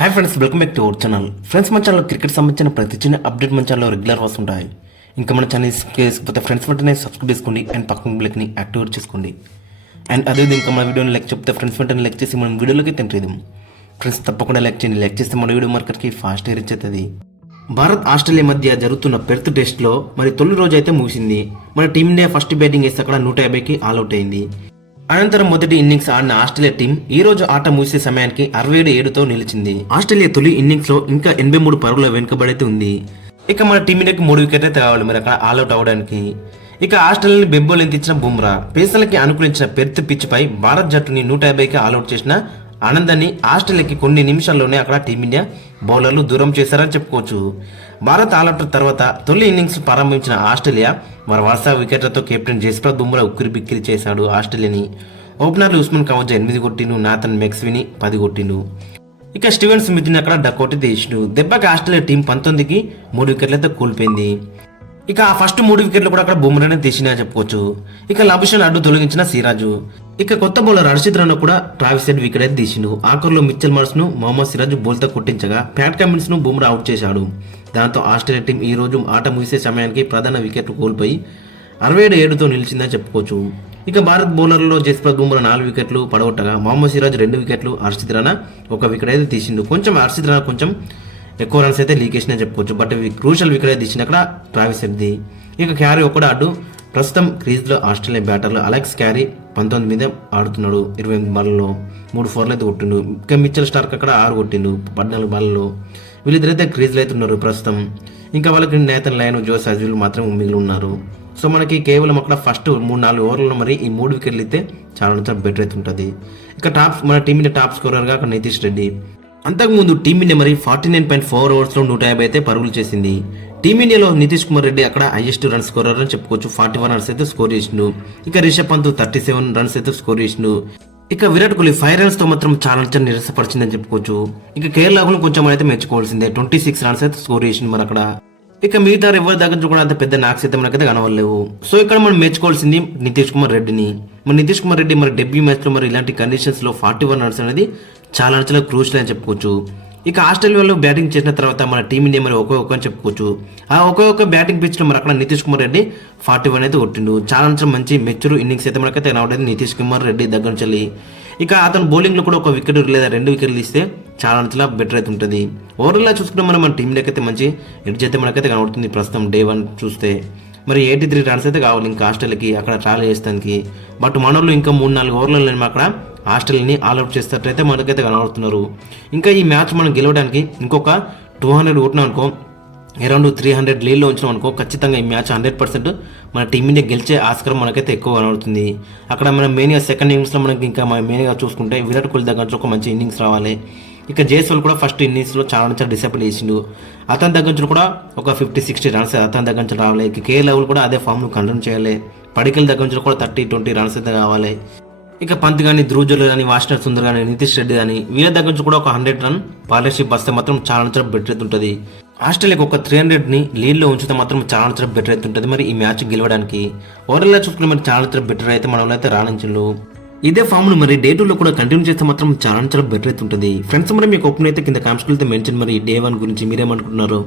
Hi friends, welcome back to our channel. Friends, మన ఛానల్లో cricket సంబంధించిన ప్రతి చిన్న అప్డేట్ మన ఛానల్లో రెగ్యులర్ వస్తుంటాయి. ఇంకా మన ఛానల్ చేసుకపోతే ఫ్రెండ్స్ వెంటనే సబ్స్క్రైబ్ చేసుకోండి అండ్ పక్కన బెల్ని యాక్టివేట్ చేసుకోండి. అండ్ అదేవిధంగా ఇంకా మన వీడియోని లైక్ చెప్తే ఫ్రెండ్స్ వెంటనే లైక్ చేసి మనం వీడియోలోకి తింటేది. ఫ్రెండ్స్ తప్పకుండా లైక్ చేయండి. లైక్ చేస్తే మన వీడియో మార్కెట్కి ఫాస్ట్ రీచ్ అవుతుంది. భారత్ ఆస్ట్రేలియా మధ్య జరుగుతున్న పెర్త్ టెస్ట్లో మరి తొలి రోజు అయితే ముగిసింది. మన టీమిండియా ఫస్ట్ బ్యాటింగ్ వేస్తే అక్కడ 150కి ఆల్అౌట్ అయింది. అనంతరం మొదటి ఇన్నింగ్స్ ఆడిన ఆస్ట్రేలియా టీం ఈ రోజు ఆట ముగిసే సమయానికి 67తో నిలిచింది. ఆస్ట్రేలియా తొలి ఇన్నింగ్స్ లో ఇంకా 83 పరుగుల వెనుకబడితే ఉంది. ఇక మన టీమిండియాకి 3 వికెట్లు అయితే కావాలి మరి అక్కడ ఆల్అౌట్ అవడానికి. ఇక ఆస్ట్రేలియాని బెబ్బోలు ఎంతించిన బుమ్రా పేసర్లకి అనుకూలించిన పెర్త్ పిచ్ పై భారత్ జట్టుని 150కి ఆల్అౌట్ చేసిన ఆనందాన్ని ఆస్ట్రేలియాకి కొన్ని నిమిషాల్లోనే అక్కడ టీమిండియా బౌలర్లు దూరం చేశారని చెప్పుకోవచ్చు. భారత్ ఆల్అౌట్ తర్వాత తొలి ఇన్నింగ్స్ ప్రారంభించిన ఆస్ట్రేలియా మరి వరుస వికెట్లతో కెప్టెన్ జస్ప్రీత్ బుమ్రా ఉక్కిరి బిక్కిరి చేశాడు ఆస్ట్రేలియాని. ఓపెనర్లు ఉస్మాన్ కవాజా 8 కొట్టిండు, నాథన్ మెక్స్విని 10 కొట్టిండు. ఇక స్టీవెన్ స్మిత్ని అక్కడ డక్అౌట్ తీసిండు. దెబ్బకి ఆస్ట్రేలియా టీం 19కి 3 వికెట్లతో కోల్పోయింది. ఇక ఆ ఫస్ట్ 3 వికెట్లు కూడా అక్కడ బుమ్రానే తీసినా చెప్పుకోవచ్చు. ఇక లబుషన్ అడ్డు తొలగించిన సిరాజు. ఇక కొత్త బౌలర్ హర్షిత్ రాణా కూడా ట్రావిస్ హెడ్ వికెట్ అయితే తీసిండు. ఆఖరులో మిచెల్ మార్ష్ ను మొహమ్మద్ సిరాజ్ బౌల్తో కొట్టించగా ప్యాట్ కమిన్స్ ను బుమ్రా అవుట్ చేశాడు. దాంతో ఆస్ట్రేలియా టీం ఈ రోజు ఆట ముగిసే సమయానికి ప్రధాన వికెట్లు కోల్పోయి 67తో నిలిచిందని చెప్పుకోవచ్చు. ఇక భారత్ బౌలర్లలో జస్ప్రీత్ బుమ్రా 4 వికెట్లు పడగొట్టగా మొహమ్మద్ సిరాజ్ 2 వికెట్లు, హర్షిత్ రాణా 1 వికెట్ అయితే తీసిండు. హర్షిత్ రాణా కొంచెం ఎక్కువ రన్స్ అయితే లీక్ చేసినా చెప్పుకోవచ్చు. బట్ క్రూషల్ వికెట్ అయితే తీసిన అక్కడ ట్రావిస్ హెడ్ది. ఇక క్యారీ ఒకటి అడ్డు. ప్రస్తుతం క్రీజ్లో ఆస్ట్రేలియా బ్యాటర్లు అలెక్స్ క్యారీ 19 మీద ఆడుతున్నాడు. 28 బాల్లో 3 4 అయితే కొట్టిండు. ఇక మిచెల్ స్టార్క్ అక్కడ 6 కొట్టిండు 14 బాల్లో. వీళ్ళిద్దరైతే క్రీజ్లో అయితే ఉన్నారు ప్రస్తుతం. ఇంకా వాళ్ళకి నేతన్ లయన్, జోస్ అజ్విల్ మాత్రం మిగిలి ఉన్నారు. సో మనకి కేవలం అక్కడ ఫస్ట్ 3-4 ఓవర్లలో మరి ఈ 3 వికెట్లు అయితే చాలా బెటర్ అయితే ఉంటుంది. ఇక మన టీమిండియా టాప్ స్కోరర్గా అక్కడ నితీష్ రెడ్డి. అంతకుముందు టీమిండియా మరి 49.4 ఓవర్స్లో 150 అయితే పరుగులు చేసింది. టీమిండియాలో నితీష్ కుమార్ రెడ్డి అక్కడ హైయెస్ట్ రన్ స్కోరర్ అని చెప్పుకోవచ్చు. 41 రన్స్ అయితే స్కోర్ చేసిండు. ఇక రిషబ్ పంత్ 37 రన్స్ అయితే స్కోర్ చేసిండు. ఇక విరాట్ కోహ్లీ 5 రన్స్ తో మాత్రం చాలా నిరసపరిచిందని చెప్పుకోవచ్చు. ఇక కేఎల్ రాహుల్ కొంచెం అయితే మెచ్చుకోవాల్సిందే. 26 రన్స్ అయితే స్కోర్ చేసిండు మరి అక్కడ. ఇక మిగతా ఎవరి దగ్గర కూడా అంత పెద్ద నాక్స్ అయితే మనకైతే కనవలేవు. సో ఇక్కడ మనం మెచ్చుకోవాల్సింది నితీష్ కుమార్ రెడ్డిని. మరి నితీష్ కుమార్ రెడ్డి మరి డెబ్యూ మ్యాచ్ లో మరి ఇలాంటి కండిషన్స్ లో 41 రన్స్ అనేది చాలా క్రూషియల్ అని చెప్పుకోవచ్చు. ఇక ఆస్ట్రేలియాలో బ్యాటింగ్ చేసిన తర్వాత మన టీమిండియా మరి ఒక్కొక్క అని చెప్పుకోవచ్చు. ఆ ఒక్కొక్క బ్యాటింగ్ పిచ్ లో మరి అక్కడ నితీష్ కుమార్ రెడ్డి 41 అయితే కొట్టిండు. చాలా మంచి మెచ్యూర్ ఇన్నింగ్స్ అయితే మనకైతే కనబడేది నితీష్ కుమార్ రెడ్డి దగ్గర నుంచి. ఇక అతను బౌలింగ్ లో కూడా 1 వికెట్ లేదా 2 వికెట్లు ఇస్తే చాలా బెటర్ అయితే ఉంటుంది. ఓవరాల్ చూసుకుంటే మన టీంలోకి అయితే మంచి ఎడ్జ్ అయితే మనకైతే కనబడుతుంది. ప్రస్తుతం డే 1 చూస్తే మరి 83 రన్స్ అయితే కావాలి ఇంకా ఆస్ట్రేలియాకి అక్కడ ట్రావెల్ చేస్తానికి. బట్ మనోళ్ళు ఇంకా 3-4 ఓవర్లలో అక్కడ ఆస్ట్రేలియాని ఆల్అౌట్ చేసేటట్లయితే మనకైతే కనబడుతున్నారు. ఇంకా ఈ మ్యాచ్ మనం గెలవడానికి ఇంకొక 200 కొట్టినాం అనుకో, అరౌండ్ 300 లీడ్లో ఉంచినాం అనుకో, ఖచ్చితంగా ఈ మ్యాచ్ 100% మన టీమిండియా గెలిచే ఆస్కారం మనకైతే ఎక్కువ కనబడుతుంది. అక్కడ మనం మెయిన్గా సెకండ్ ఇన్నింగ్స్లో మనకి ఇంకా మెయిన్గా చూసుకుంటే విరాట్ కోహ్లీ దగ్గర నుంచి ఒక మంచి ఇన్నింగ్స్ రావాలి. ఇక జైస్వాల్ కూడా ఫస్ట్ ఇన్నింగ్స్లో చాలా డిసప్పాయింట్ చేసిండు. అతని దగ్గర నుంచి కూడా ఒక 50-60 రన్స్ అతని దగ్గర నుంచి రావాలి. ఇక కేఎల్ రాహుల్ కూడా అదే ఫామ్ను కంటిన్యూ చేయాలి. పడికల్ దగ్గర నుంచి కూడా 30-20 రన్స్ అయితే కావాలి. ఇక పంత్ కానీ, ధ్రువ్ కానీ, వాషింగ్టన్ సుందర్ కానీ, నితీష్ రెడ్డి కానీ వీళ్ళ దగ్గర నుంచి కూడా ఒక 100 రన్ పార్ట్నర్షిప్ వస్తే మాత్రం చాలా బెటర్ అయితే ఉంటుంది. ఆస్ట్రేలియాకి ఒక 300ని లీడ్లో ఉంచితే మాత్రం చాలా బెటర్ అయితే ఉంటుంది మరి ఈ మ్యాచ్ గెలవడానికి. ఓవరాల్గా చూసుకుంటే మరి చాలా బెటర్ అయితే మనలో అయితే రాణించు. ఇదే ఫామ్ను మరి డే 2లో కూడా కంటిన్యూ చేస్తే మాత్రం చాలా బెటర్ అయితే ఉంటుంది. ఫ్రెండ్స్ మరి మీకు ఒప్పునైతే కింద కామెంట్స్కి వెళ్తే మెన్షన్ మరి డే 1 గురించి మీరేమనుకుంటున్నారు.